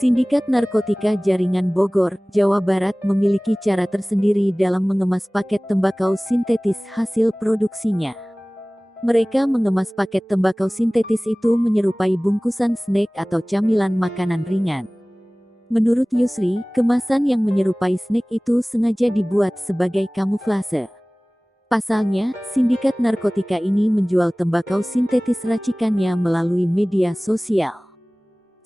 Sindikat narkotika jaringan Bogor, Jawa Barat memiliki cara tersendiri dalam mengemas paket tembakau sintetis hasil produksinya. Mereka mengemas paket tembakau sintetis itu menyerupai bungkusan snack atau camilan makanan ringan. Menurut Yusri, kemasan yang menyerupai snack itu sengaja dibuat sebagai kamuflase. Pasalnya, sindikat narkotika ini menjual tembakau sintetis racikannya melalui media sosial.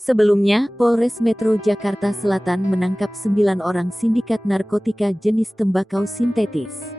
Sebelumnya, Polres Metro Jakarta Selatan menangkap 9 orang sindikat narkotika jenis tembakau sintetis.